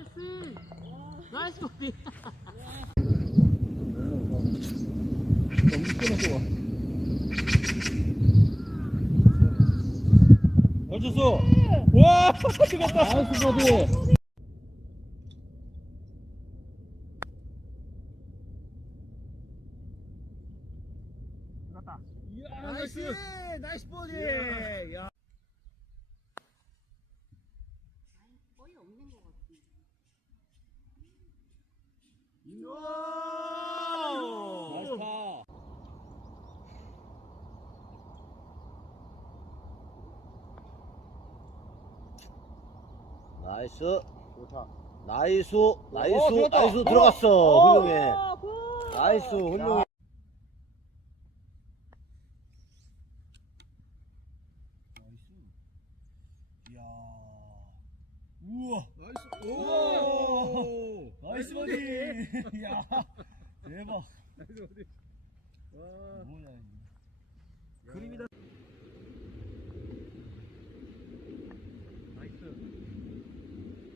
나이스. 나이스 버디. 너무 끊어서 와. 어쩌소? 와, 죽었다. 나이스 버디. 나이스. 나이스 버디. 야. 나이스 파. 나이스. 좋다. 나이스. 나이스. 어, 들어갔다. 나이스 어. 들어갔어. 어. 훌륭해. 나이스. 훌륭해. 이야. 우와. 나이스. 오. 나이스 버디. 야. 대박. 나이스 버디. 와. 뭐냐 이거. 그림이다. 나이스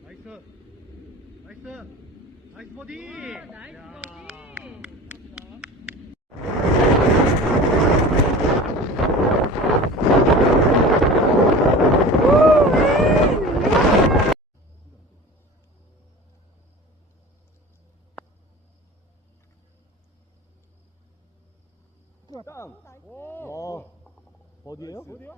나이스 나이스 나이스 버디 나이스 야. 버디. 땅. 어. 어디에요? 어디야? 야.